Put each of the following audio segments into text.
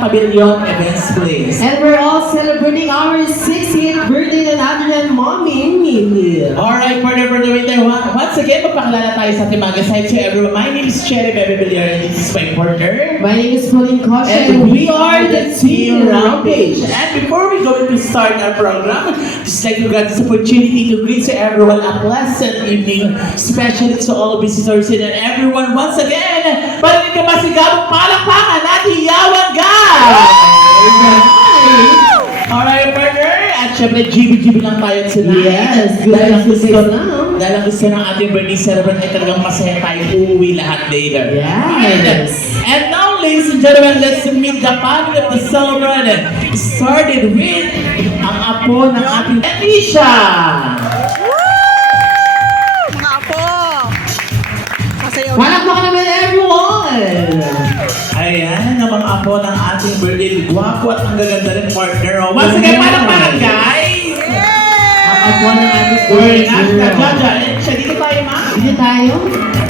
Pavilion Events Place. And we're all celebrating our 60th birthday na natin yan, Mommy Mimi. Alright, for the winter, once again, magpakilala tayo sa ating mga side to everyone. My name is Cherry Bebe Villar and this is my partner. My name is Pauline Kosha And we are the Team Rampage. And before we go to start our program, just like to grab this opportunity to greet to everyone a pleasant evening, especially to all visitors and everyone once again. Parinig ka masigabong palakpakan at hiyawan guys! Alright, partner. At syempre, GB lang tayo tonight. Yes, good Dahil ang to say gusto, now. dahil ang gusto ng ating birthday celebrant ay talagang masaya tayo uuwi lahat later. Yes. And now, ladies and gentlemen, let's meet the family of the celebrant. Started with ang apo ng ating Anisha. Mga apo! Masayaw na. Palakpakan naman everyone! Ayan, ang mga apo ng ating birthday. Gwapo at ang gaganda rin partner. Oh, once again, palakpakan guys! Ang apo ng ating We're birthday not girl. Siya, dito tayo, ma. Dito tayo?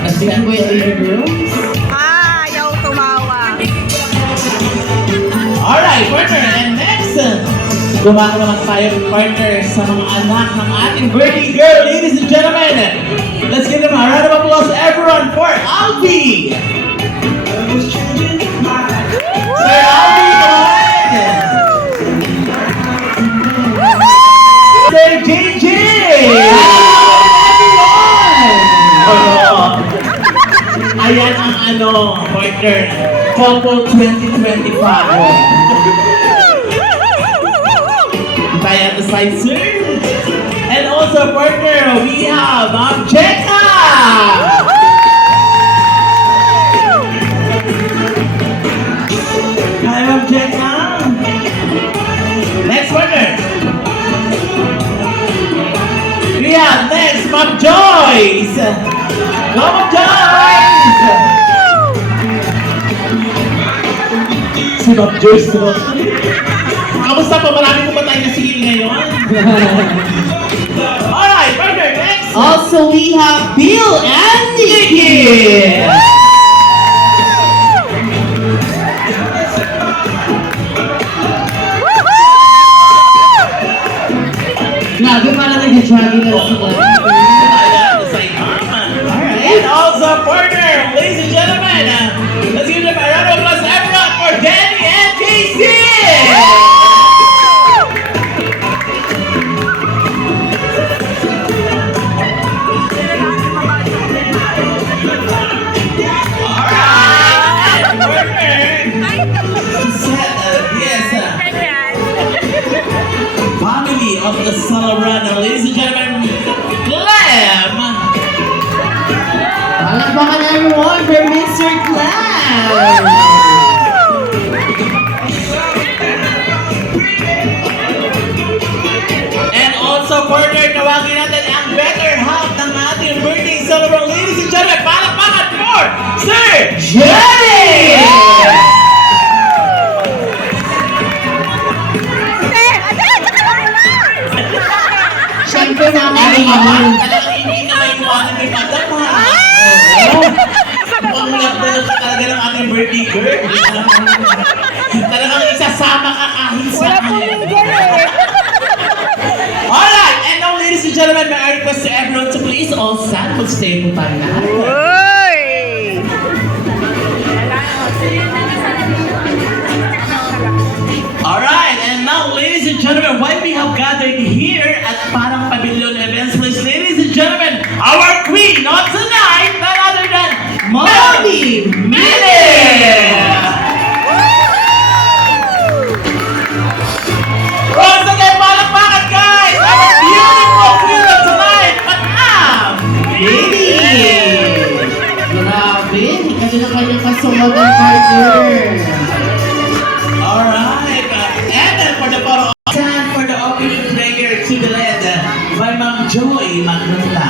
Nasihan ko yung baby girl. Ayaw tumawa. Alright, partner. And next, gumako naman tayo, partner, sa mga anak ng ating birthday girl. Ladies and gentlemen, let's give them a round of applause, everyone, for Alfie! Sir Alfie, come on! Sir JJ! Oh, ayan ang partner, Couple 2025. Tayo at the side, sir. And also, partner, we have Jeka! Hi, Ma'am Jeka. Next, partner. We have next, Ma'am Joyce. Go, Ma'am Joyce! Si Ma'am Joyce naman. Kamusta pa? Marami ko ba tayo nasigil ngayon? Alright, partner, next! Also, we have Bill and Nikki! Grabe, parang nag-jogging na sila. Alright, and also, partner, ladies and gentlemen, let's give them a round of applause, everyone, for Danny and Casey! Family of the celebrant, ladies and gentlemen, Clem! Palakpakan everyone for Mr. Clam! And also, partner, tawagin natin ang better half ng ating birthday celebrant, ladies and gentlemen, palakpakan for Sir Jerry! Siyempre naman Talagang hindi na may iwanan ni Madam, ha? Mukhang love talaga ng ating birthday girl. Talagang isasama ka kahit Wala saan. pong legal eh. Alright, and now ladies and gentlemen, may I request to everyone to please all stand. Mag-stay po tayo lahat. Uy! Alright, and now ladies and gentlemen, why we have gathered here at Parang Pavilion Events Place, ladies and gentlemen, our queen of tonight, none other than Mommy Minnie! Once again, palakpakan guys! Our beautiful queen of tonight, Madam Minnie! Grabe, hindi na kanyang kasunod ang partner. Alright, and then for the photo, time for the opening prayer to the lead by Ma'am Joy Magnota.